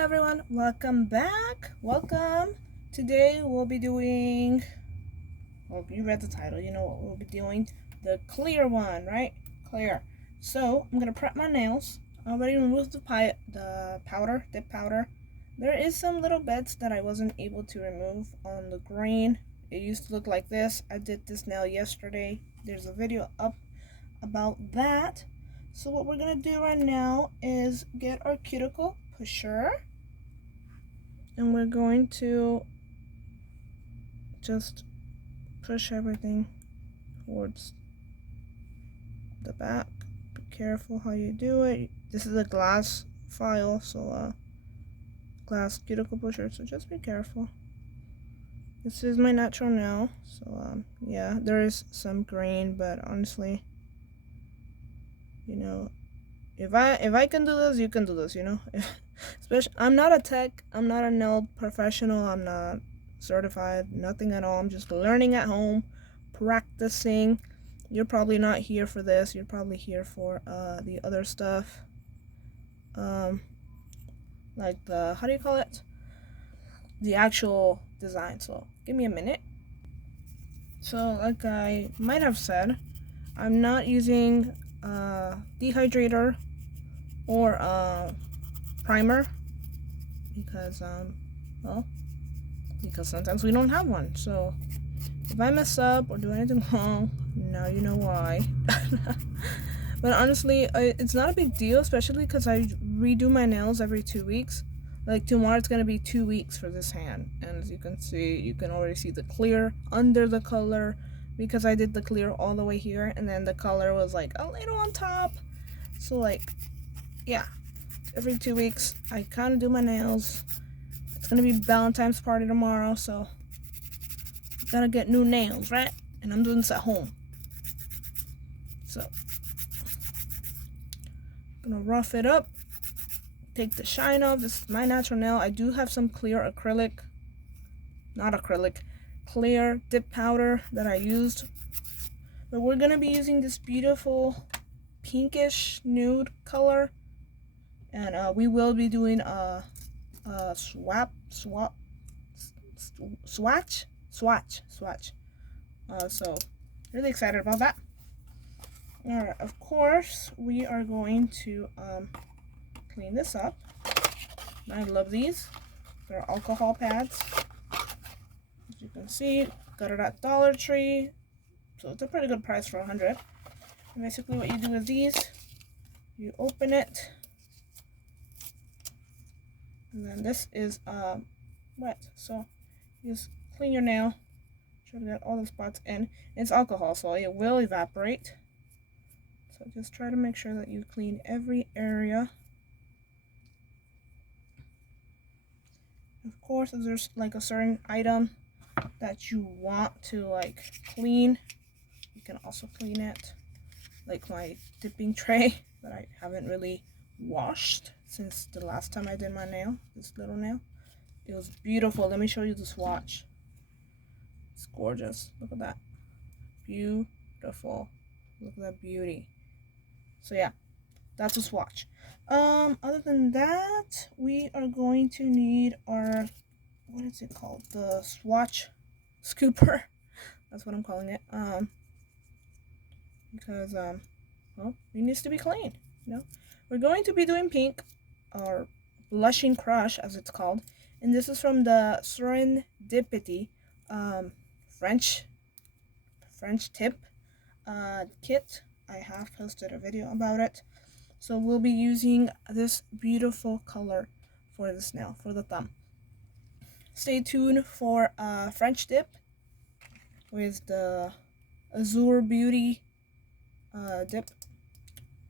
everyone, welcome back. Welcome. Today we'll be doing, well, you read the title, you know what we'll be doing. The clear one, right? Clear. So I'm gonna prep my nails. I already removed the powder, dip powder. There is some little bits that I wasn't able to remove on the green. It used to look like this. I did this nail yesterday. There's a video up about that. So what we're gonna do right now is get our cuticle pusher, and we're going to just push everything towards the back. Be careful how you do it. This is a glass file, so glass cuticle pusher, so just be careful. This is my natural nail, so yeah, there is some grain, but honestly, you know, if I can do this, you can do this, you know. Especially, I'm not a tech, I'm not a nail professional, I'm not certified, nothing at all. I'm just learning at home, practicing. You're probably not here for this. You're probably here for the other stuff, like the, how do you call it, the actual design. So give me a minute. So like I might have said, I'm not using dehydrator or primer because well, because sometimes we don't have one. So if I mess up or do anything wrong, now you know why. But honestly, it's not a big deal, especially because I redo my nails every 2 weeks. Like tomorrow it's gonna be 2 weeks for this hand, and as you can see, you can already see the clear under the color, because I did the clear all the way here, and then the color was like a little on top. So like, yeah, every 2 weeks I kind of do my nails. It's gonna be Valentine's party tomorrow, so gotta get new nails, right? And I'm doing this at home, so I'm gonna rough it up, take the shine off. This is my natural nail. I do have some clear clear dip powder that I used, but we're gonna be using this beautiful pinkish nude color, and we will be doing a swatch. So really excited about that. Alright, of course we are going to clean this up. I love these. They're alcohol pads. As you can see, got it at Dollar Tree, so it's a pretty good price for 100. And basically what you do with these, you open it, and then this is wet, so you just clean your nail, try to get all the spots in. It's alcohol, so it will evaporate, so just try to make sure that you clean every area. Of course, if there's like a certain item that you want to like clean, you can also clean it, like my dipping tray that I haven't really washed since the last time I did my nail, this little nail. It was beautiful. Let me show you the swatch. It's gorgeous. Look at that. Beautiful. Look at that beauty. So yeah, that's a swatch. Other than that, we are going to need our, what is it called? The swatch scooper. That's what I'm calling it. Because well, it needs to be clean, you know. We're going to be doing pink, or blushing crush as it's called, and this is from the SerenDIPity French tip kit. I have posted a video about it. So we'll be using this beautiful color for this nail, for the thumb. Stay tuned for French dip with the Azure Beauty dip.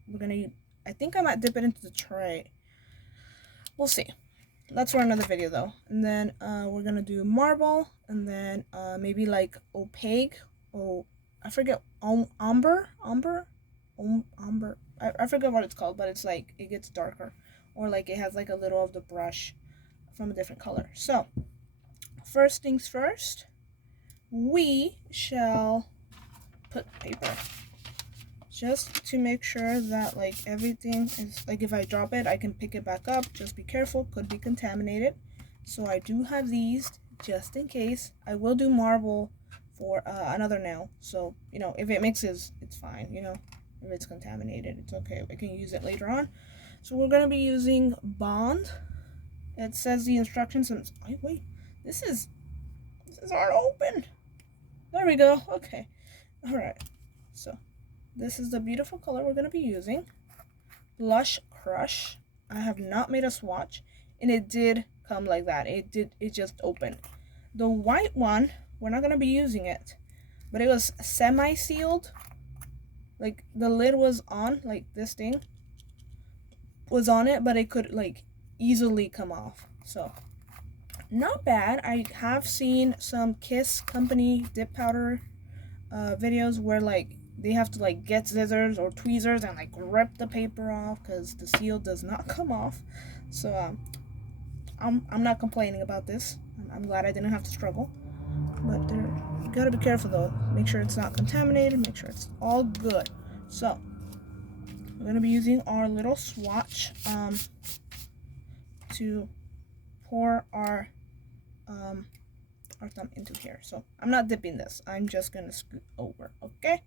We're gonna, I think I might dip it into the tray. We'll see. That's for another video though. And then we're gonna do marble, and then maybe like opaque, I forget, umber. I forget what it's called, but it's like it gets darker, or like it has like a little of the brush from a different color. So first things first, we shall put paper. just to make sure that like everything is like, if I drop it I can pick it back up. Just be careful, could be contaminated. So I do have these just in case. I will do marble for another nail, so you know, if it mixes it's fine, you know. If it's contaminated it's okay, I can use it later on. So we're going to be using bond. It says the instructions and wait, this is aren't open. There we go. Okay, all right, so this is the beautiful color we're going to be using, Blush Crush. I have not made a swatch, and it did come like that. It just opened. The white one, we're not going to be using it, but it was semi-sealed. Like the lid was on, like this thing was on it, but it could like easily come off. So not bad. I have seen some Kiss company dip powder videos where like they have to like get scissors or tweezers and like rip the paper off because the seal does not come off. So I'm not complaining about this. I'm glad I didn't have to struggle. But you gotta be careful though. Make sure it's not contaminated. Make sure it's all good. So we're gonna be using our little swatch to pour our thumb into here. So I'm not dipping this. I'm just gonna scoot over. Okay.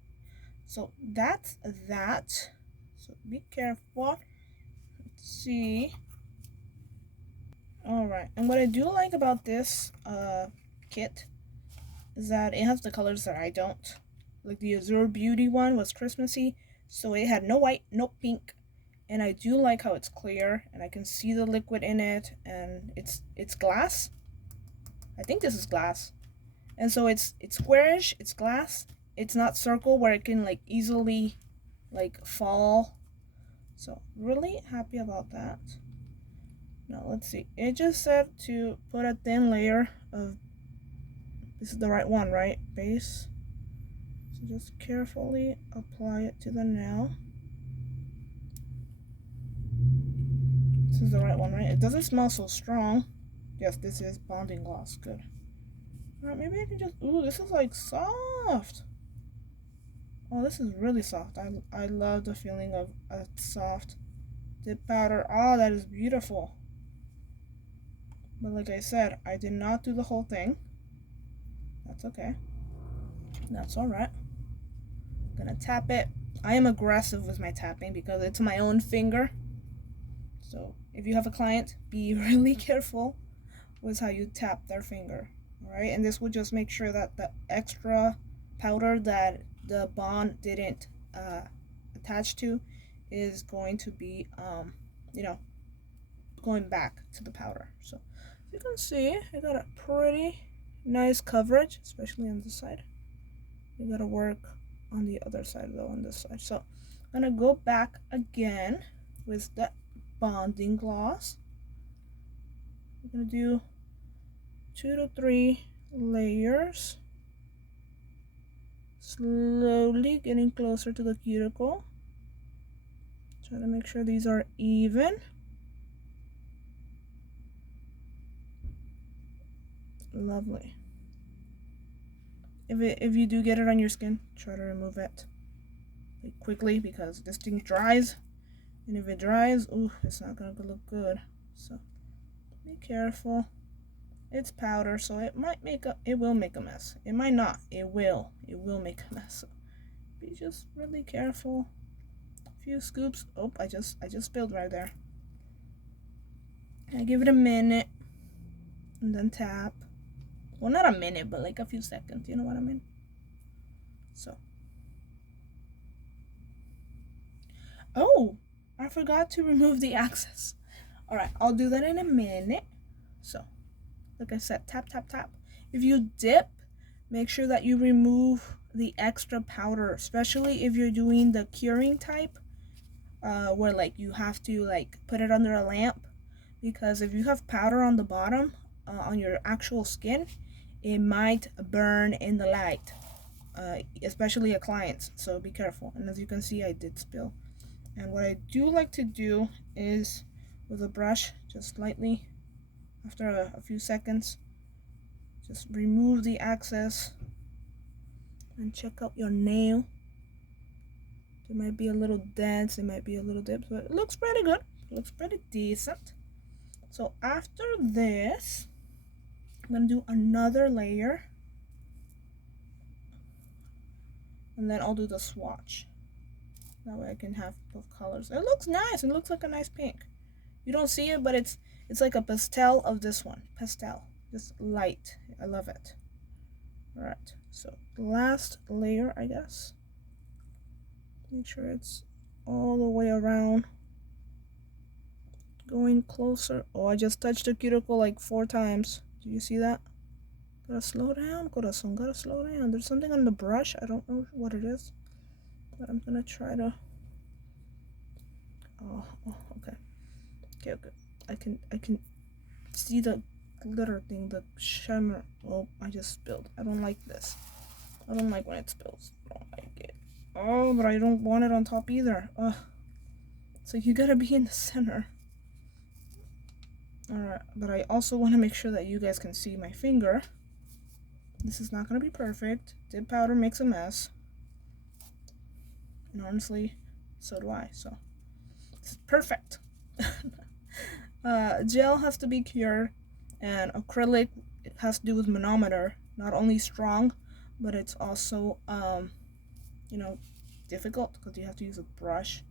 So that's that. So be careful. Let's see. All right. And what I do like about this kit is that it has the colors that I don't. Like the Azure Beauty one was Christmassy, so it had no white, no pink, and I do like how it's clear and I can see the liquid in it, and it's glass. I think this is glass, and so it's squarish, it's glass. It's not circle where it can like easily like fall. So really happy about that. Now let's see. It just said to put a thin layer of. This is the right one, right? Base. So just carefully apply it to the nail. This is the right one, right? It doesn't smell so strong. Yes, this is bonding gloss. Good. Alright, maybe I can just. Ooh, this is like soft. Oh, this is really soft. I love the feeling of a soft dip powder. Oh, that is beautiful. But like I said, I did not do the whole thing. That's okay. That's alright. I'm gonna tap it. I am aggressive with my tapping because it's my own finger. So if you have a client, be really careful with how you tap their finger. Alright, and this will just make sure that the extra powder that the bond didn't attach to is going to be you know, going back to the powder. So you can see I got a pretty nice coverage, especially on this side. You gotta work on the other side though, on this side. So I'm gonna go back again with the bonding gloss. I'm gonna do 2 to 3 layers, slowly getting closer to the cuticle. Try to make sure these are even. Lovely. If you do get it on your skin, try to remove it like quickly because this thing dries, and if it dries, ooh, it's not gonna look good. So be careful. It's powder, so it will make a mess. It might not. It will make a mess. So be just really careful. A few scoops. Oh, I just spilled right there. I give it a minute and then tap. Well, not a minute, but like a few seconds. You know what I mean? So. Oh, I forgot to remove the access. All right, I'll do that in a minute. So, like I said, tap, tap, tap. If you dip, make sure that you remove the extra powder, especially if you're doing the curing type, where like you have to like put it under a lamp, because if you have powder on the bottom, on your actual skin, it might burn in the light, especially a client's, so be careful. And as you can see, I did spill. And what I do like to do is with a brush, just lightly, after a few seconds, just remove the excess and check out your nail. There might be a little dents, it might be a little dip, but it looks pretty good. It looks pretty decent. So after this, I'm gonna do another layer, and then I'll do the swatch. That way I can have both colors. It looks nice. It looks like a nice pink. You don't see it, but it's like a pastel of this one. Pastel. Just light. I love it. Alright. So last layer, I guess. Make sure it's all the way around. Going closer. Oh, I just touched the cuticle like 4 times. Do you see that? Gotta slow down, corazón. Gotta slow down. There's something on the brush. I don't know what it is. But I'm gonna try to... Oh, okay. Okay. I can see the glitter thing, the shimmer. Oh, I just spilled. I don't like this. I don't like when it spills. I don't like it. Oh, but I don't want it on top either. Ugh. So you gotta be in the center. Alright, but I also want to make sure that you guys can see my finger. This is not gonna be perfect. Dip powder makes a mess. And honestly, so do I. So it's perfect. Gel has to be cured, and acrylic, it has to do with manometer. Not only strong, but it's also you know, difficult because you have to use a brush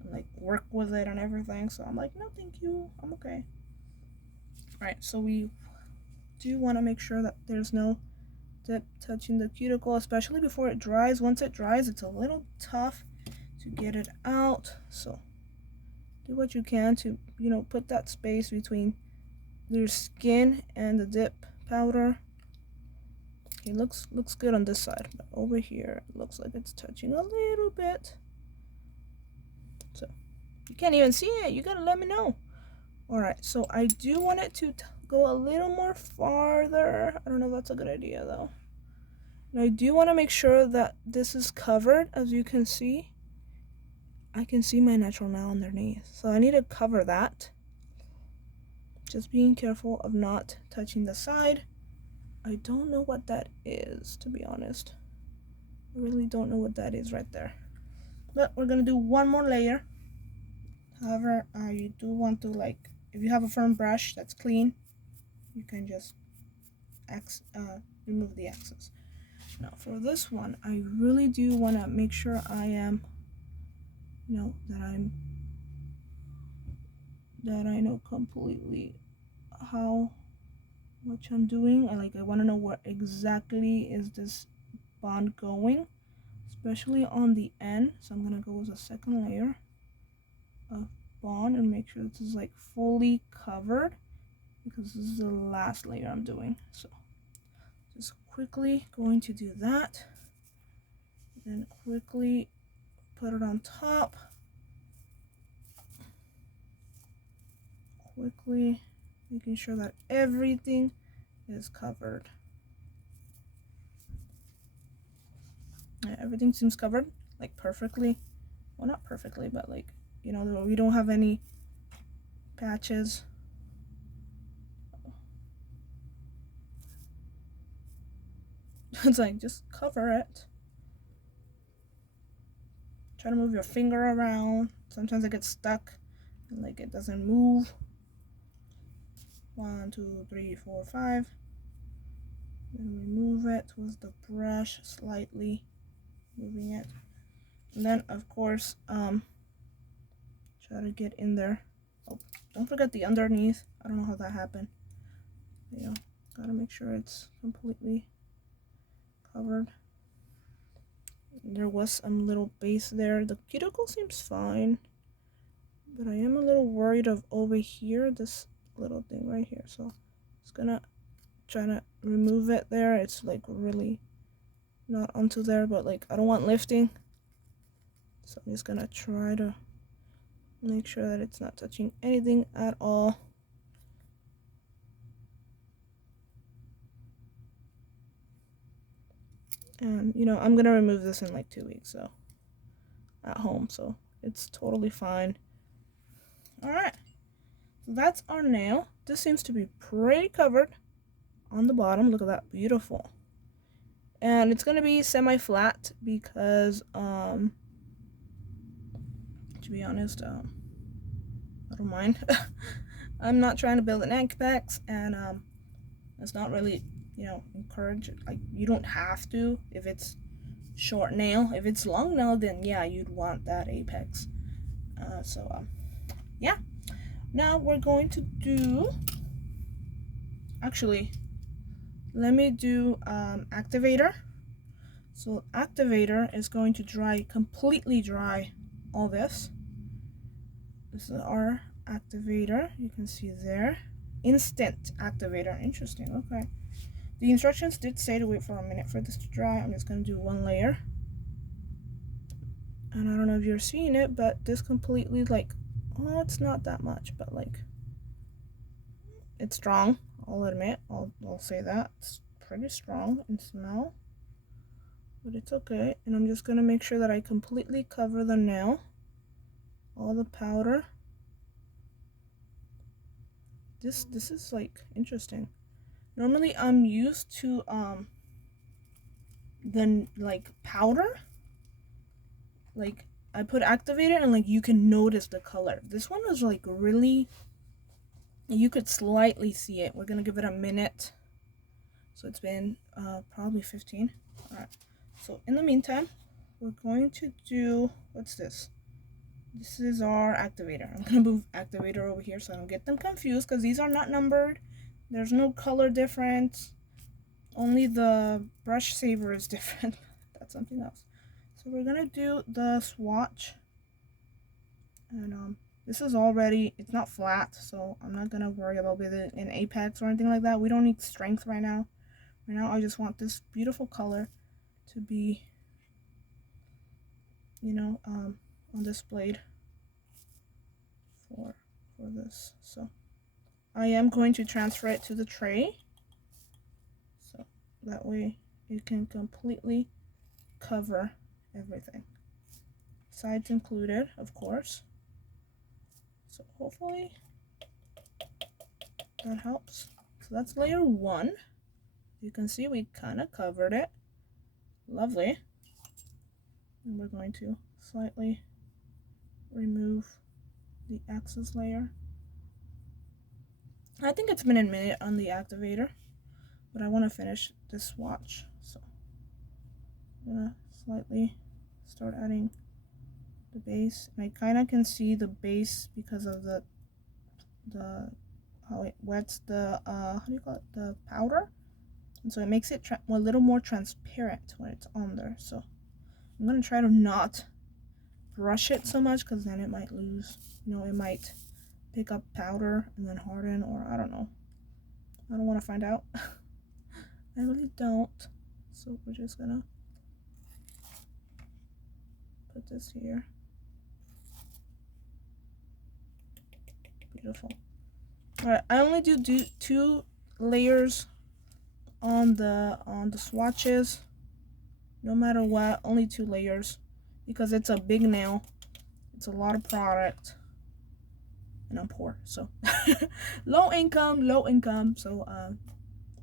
and like work with it and everything. So I'm like, no, thank you, I'm okay. All right, so we do want to make sure that there's no dip touching the cuticle, especially before it dries. Once it dries, it's a little tough to get it out. So do what you can to, you know, put that space between your skin and the dip powder. Okay, looks good on this side, but over here it looks like it's touching a little bit. So you can't even see it. You gotta let me know. All right, so I do want it to go a little more farther. I don't know if that's a good idea though. And I do want to make sure that this is covered. As you can see, I can see my natural nail underneath, so I need to cover that. Just being careful of not touching the side. I don't know what that is, to be honest. I really don't know what that is right there. But we're gonna do one more layer. However, you do want to, like, if you have a firm brush that's clean, you can just remove the excess. Now for this one, I really do want to make sure I am, you know, that I know completely how much I'm doing. I want to know where exactly is this bond going, especially on the end. So I'm gonna go with a second layer of bond and make sure this is like fully covered, because this is the last layer I'm doing. So just quickly going to do that, then quickly put it on top, quickly making sure that everything is covered. Yeah, everything seems covered, like perfectly. Well, not perfectly, but like, you know, we don't have any patches. It's like, just cover it. Try to move your finger around. Sometimes it gets stuck and like it doesn't move. 1, 2, 3, 4, 5. Then remove it with the brush, slightly moving it. And then of course, try to get in there. Oh, don't forget the underneath. I don't know how that happened. You know, gotta make sure it's completely covered. There was some little base there. The cuticle seems fine, but I am a little worried of over here, this little thing right here. So just gonna try to remove it there. It's like really not onto there, but like I don't want lifting, so I'm just gonna try to make sure that it's not touching anything at all. And you know, I'm gonna remove this in like 2 weeks, so at home, so it's totally fine. All right, so that's our nail. This seems to be pretty covered on the bottom. Look at that, beautiful. And it's gonna be semi-flat because To be honest, I don't mind. I'm not trying to build an apex, and it's not really, you know, encouraged. Like, you don't have to if it's short nail. If it's long nail, then yeah, you'd want that apex. Yeah. Now we're going to do, actually, let me do activator. So activator is going to completely dry all this. This is our activator. You can see there. Instant activator. Interesting. Okay. The instructions did say to wait for a minute for this to dry. I'm just going to do one layer. And I don't know if you're seeing it, but this completely, like, oh, it's not that much, but like, it's strong. I'll admit. I'll say that. It's pretty strong in smell. But it's okay. And I'm just going to make sure that I completely cover the nail. All the powder. This is like interesting. Normally I'm used to the like powder. Like I put activator and like you can notice the color. This one was like really, you could slightly see it. We're gonna give it a minute. So it's been probably 15. Alright. So in the meantime, we're going to do, what's this? This is our activator. I'm gonna move activator over here so I don't get them confused, because these are not numbered. There's no color difference. Only the brush saver is different. That's something else. So we're gonna do the swatch. And this is already, it's not flat, so I'm not gonna worry about it in apex or anything like that. We don't need strength right now. Right now I just want this beautiful color to be, you know, on displayed for this. So I am going to transfer it to the tray, so that way it can completely cover everything, sides included, of course. So hopefully that helps. So that's layer 1. You can see we kind of covered it. Lovely. And we're going to slightly remove the excess layer. I think it's been a minute on the activator, but I want to finish this swatch, so I'm gonna slightly start adding the base. And I kind of can see the base because of the how it wets the how do you call it, the powder, and so it makes it a little more transparent when it's on there. So I'm gonna try to not brush it so much, because then it might lose, you know, it might pick up powder and then harden, or I don't know. I don't want to find out. I really don't. So we're just gonna put this here. Beautiful. Alright, I only do 2 layers on the swatches. No matter what, only 2 layers, because it's a big nail. It's a lot of product. And I'm poor, so low income. So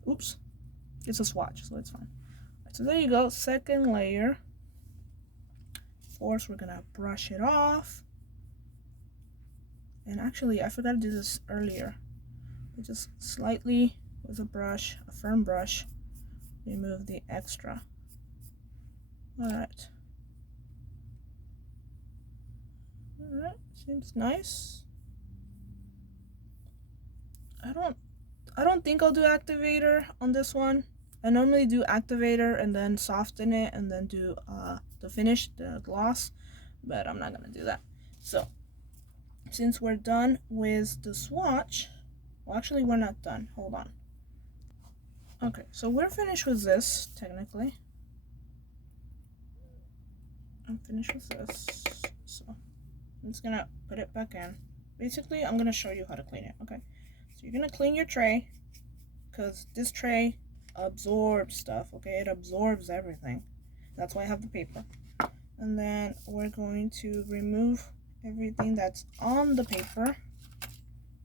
oops, it's a swatch, so it's fine. Right, so there you go, second layer. Of course, we're gonna brush it off. And actually, I forgot to do this earlier. We just slightly, with a brush, a firm brush, remove the extra. Alright, seems nice. I don't think I'll do activator on this one. I normally do activator and then soften it and then do the finish, the gloss, but I'm not gonna do that. So since we're done with the swatch, well, actually we're not done, hold on. Okay, so we're finished with this technically. I'm finished with this, so I'm just gonna put it back in. Basically, I'm gonna show you how to clean it. Okay, so you're gonna clean your tray, because this tray absorbs stuff. Okay, it absorbs everything. That's why I have the paper. And then we're going to remove everything that's on the paper.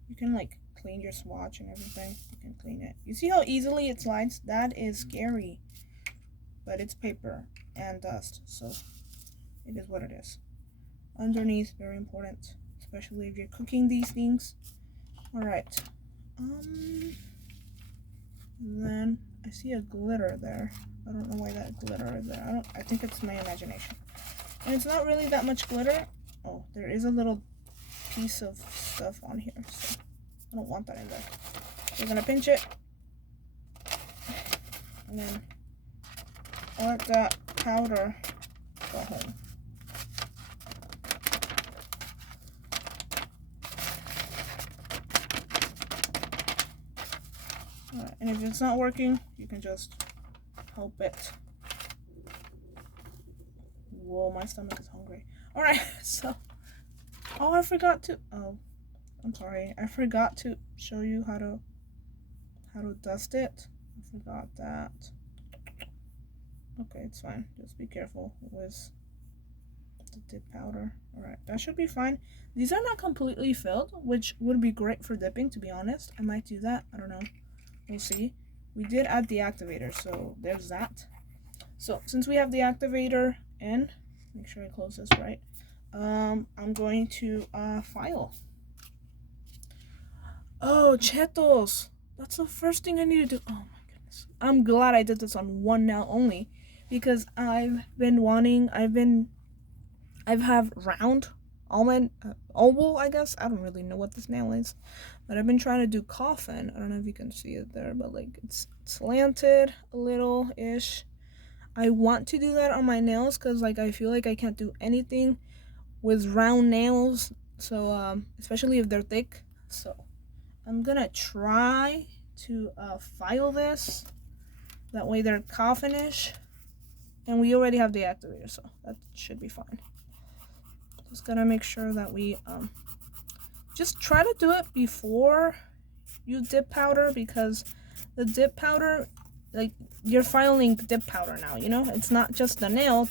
You can like clean your swatch and everything. You can clean it. You see how easily it slides? That is scary, but it's paper and dust, so it is what it is. underneath, very important, especially if you're cooking these things. All right. Then I see a glitter there. I don't know why that glitter is there. I think it's my imagination. And it's not really that much glitter. Oh, there is a little piece of stuff on here, so I don't want that in there. We're gonna pinch it, and then let that powder go home. Alright, and if it's not working, you can just help it. Whoa, my stomach is hungry. Alright, so, oh, I forgot to, oh, I'm sorry, I forgot to show you how to dust it. I forgot that. Okay, it's fine. Just be careful with the dip powder. Alright, that should be fine. These are not completely filled, which would be great for dipping, to be honest. I might do that. I don't know. We'll see. We did add the activator, so there's that. So since we have the activator in, make sure I close this right. I'm going to file. Oh, chetos. That's the first thing I need to do. Oh my goodness. I'm glad I did this on one nail only, because I've have round almond oval, I guess. I don't really know what this nail is, but I've been trying to do coffin. I don't know if you can see it there, but like it's slanted a little ish. I want to do that on my nails because like I feel like I can't do anything with round nails, so especially if they're thick. So I'm gonna try to file this, that way they're coffin-ish, and we already have the activator, so that should be fine. Just gotta make sure that we just try to do it before you dip powder, because the dip powder, like, you're filing dip powder now, you know? It's not just the nail,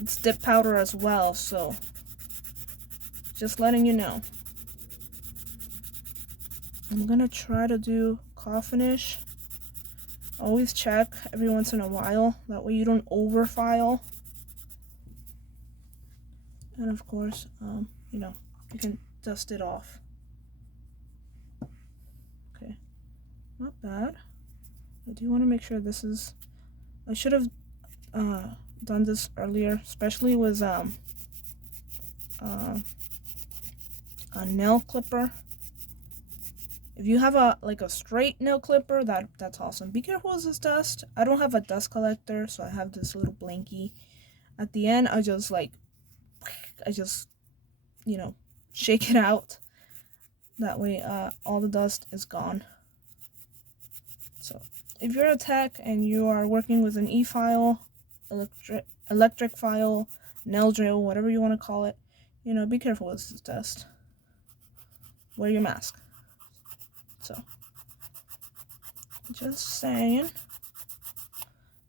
it's dip powder as well, so just letting you know. I'm gonna try to do coffin-ish. Always check every once in a while, that way you don't over file. And of course, you know, you can dust it off. Okay, not bad. I do want to make sure this is, I should have done this earlier, especially with a nail clipper. If you have a straight nail clipper, that's awesome. Be careful with this dust. I don't have a dust collector, so I have this little blankie. At the end, I just you know, shake it out. That way, all the dust is gone. So, if you're a tech and you are working with an e-file, electric file, nail drill, whatever you want to call it, you know, be careful with this dust. Wear your mask. So, just saying.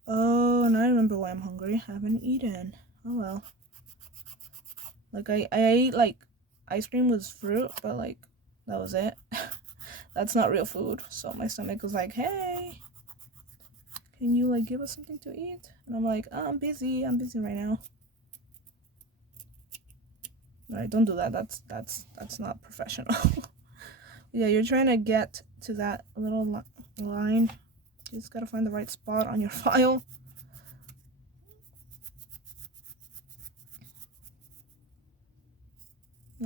Oh, and I remember why I'm hungry. I haven't eaten. Oh well. Like, I ate, like, ice cream with fruit, but, like, that was it. That's not real food. So my stomach was like, hey, can you, like, give us something to eat? And I'm like, oh, I'm busy right now. Alright, don't do that. That's not professional. Yeah, you're trying to get to that little line. You just gotta find the right spot on your file.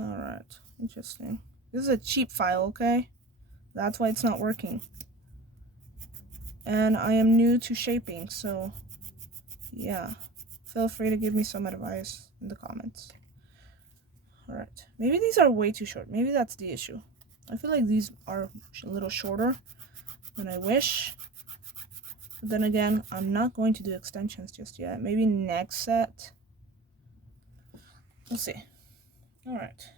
Alright, interesting. This is a cheap file, okay? That's why it's not working. And I am new to shaping, so yeah. Feel free to give me some advice in the comments. Alright, maybe these are way too short. Maybe that's the issue. I feel like these are a little shorter than I wish. But then again, I'm not going to do extensions just yet. Maybe next set. We'll see. Alright.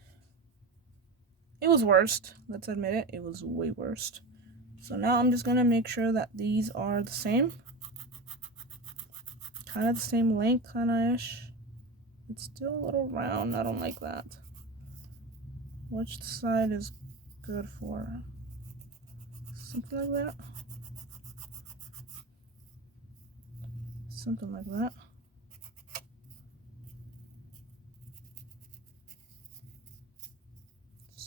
It was worst. Let's admit it. It was way worst. So now I'm just going to make sure that these are the same. Kind of the same length, kind of ish. It's still a little round. I don't like that. Which side is good for? Something like that. Something like that.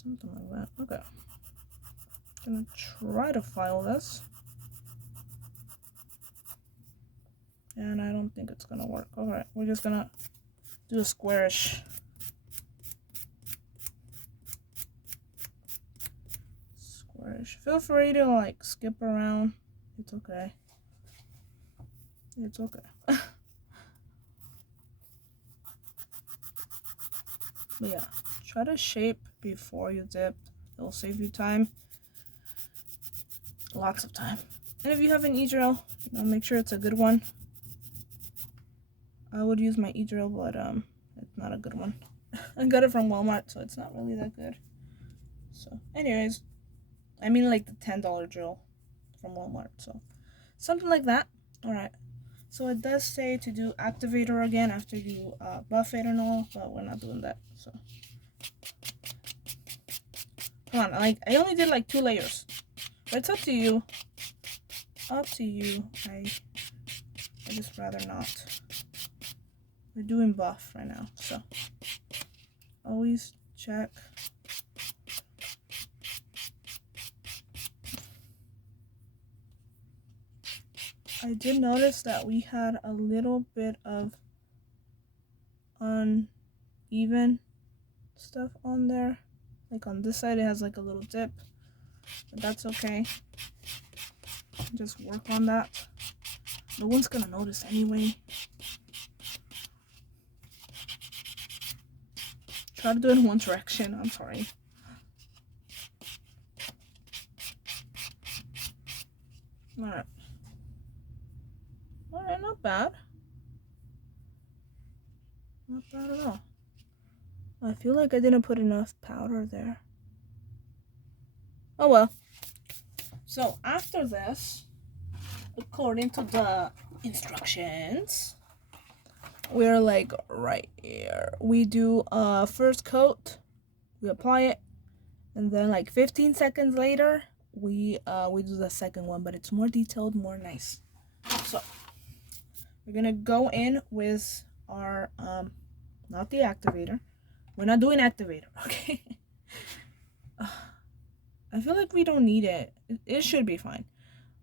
Something like that. Okay. Gonna try to file this. And I don't think it's gonna work. Alright, we're just gonna do a squarish. Squarish. Feel free to like skip around. It's okay. It's okay. But yeah, try to shape before you dip. It'll save you time. Lots of time. And if you have an e-drill, make sure it's a good one. I would use my e-drill, but it's not a good one. I got it from Walmart, so it's not really that good. So anyways, I mean like the $10 drill from Walmart, so something like that. Alright, so it does say to do activator again after you buff it and all, but we're not doing that. So come on, like I only did like 2 layers, but it's up to you. Up to you. I just rather not. We're doing buff right now, so always check. I did notice that we had a little bit of uneven stuff on there. Like on this side it has like a little dip, but that's okay. Just work on that. No one's gonna notice anyway. Try to do it in one direction. I'm sorry. Alright. Alright, not bad. Not bad at all. I feel like I didn't put enough powder there. Oh well. So after this, according to the instructions, we're like right here. We do a first coat, we apply it, and then like 15 seconds later, we do the second one, but it's more detailed, more nice. So we're gonna go in with our not the activator. We're not doing activator, okay? I feel like we don't need it. It should be fine.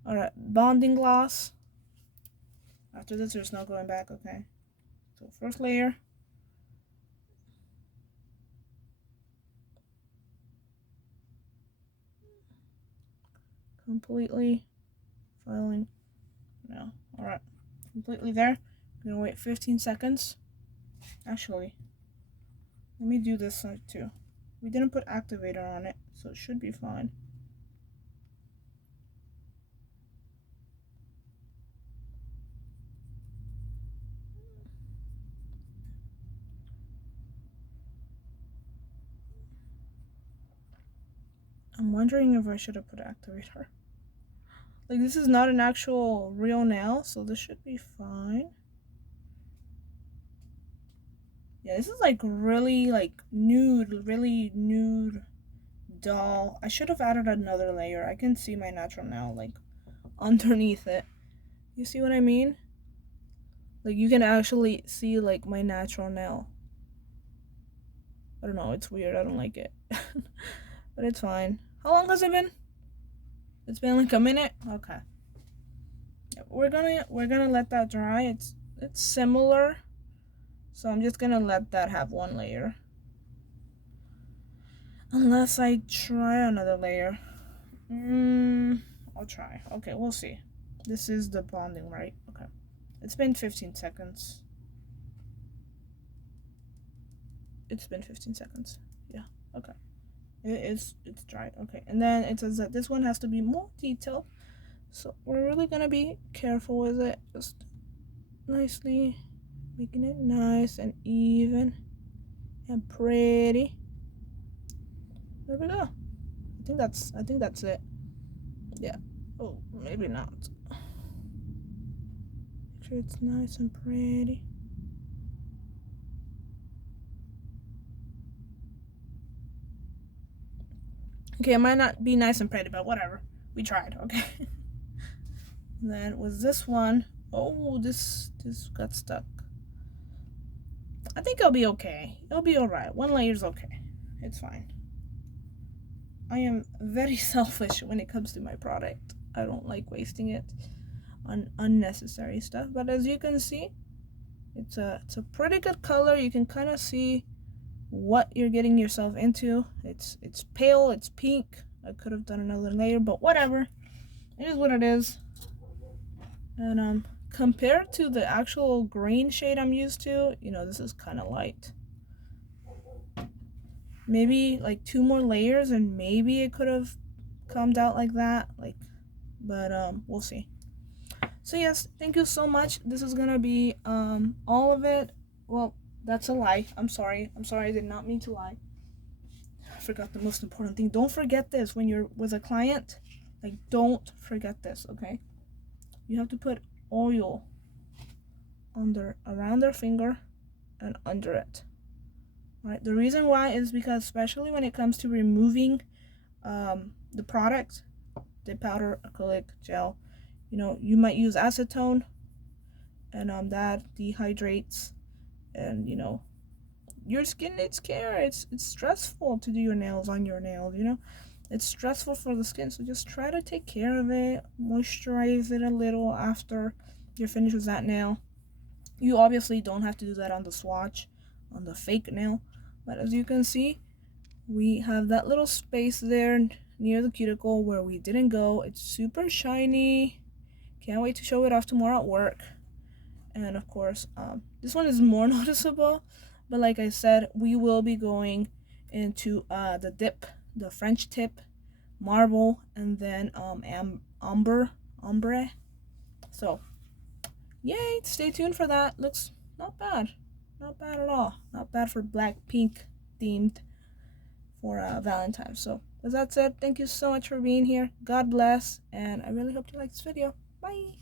Alright, bonding gloss. After this, there's no going back, okay? So first layer. Completely filing. No. Alright. Completely there. I'm gonna wait 15 seconds. Actually, let me do this side too. We didn't put activator on it, so it should be fine. I'm wondering if I should have put activator. Like, this is not an actual real nail, so this should be fine. Yeah, this is like really like nude, really nude, dull. I should have added another layer. I can see my natural nail like underneath it. You see what I mean? Like, you can actually see like my natural nail. I don't know, it's weird. I don't like it. But it's fine. How long has it been? It's been like a minute? Okay. We're gonna let that dry. It's similar. So I'm just gonna let that have one layer. Unless I try another layer. I'll try. Okay, we'll see. This is the bonding, right? Okay. It's been 15 seconds. It's been 15 seconds. Yeah, okay. It's dried. Okay, and then it says that this one has to be more detailed. So we're really gonna be careful with it. Just nicely making it nice and even and pretty. There we go. I think that's it. Yeah. Oh, maybe not. Make sure it's nice and pretty. Okay, it might not be nice and pretty, but whatever. We tried, okay? Then with this one, oh, this got stuck. I think it'll be okay. It'll be alright. One layer's okay. It's fine. I am very selfish when it comes to my product. I don't like wasting it on unnecessary stuff. But as you can see, it's a pretty good color. You can kind of see what you're getting yourself into. It's pale, it's pink. I could have done another layer, but whatever. It is what it is. And compared to the actual green shade I'm used to, you know, this is kind of light. Maybe like 2 more layers and maybe it could have come out like that, like, but we'll see. So yes, thank you so much. This is gonna be all of it. Well, that's a lie. I'm sorry, I did not mean to lie. I forgot the most important thing. Don't forget this when you're with a client. Like, don't forget this, okay? You have to put oil around their finger and under it. Right? The reason why is because, especially when it comes to removing the product, the powder, acrylic, gel, you know, you might use acetone, and that dehydrates, and you know, your skin needs care. It's stressful to do your nails on your nails, you know. It's stressful for the skin, so just try to take care of it. Moisturize it a little after you're finished with that nail. You obviously don't have to do that on the swatch, on the fake nail, but as you can see, we have that little space there near the cuticle where we didn't go. It's super shiny. Can't wait to show it off tomorrow at work. And of course, this one is more noticeable, but like I said, we will be going into the dip, the French tip, marble, and then ombre. So yay, stay tuned for that. Looks not bad at all, not bad for black pink themed for Valentine's. So with that said, thank you so much for being here. God bless, and I really hope you like this video. Bye.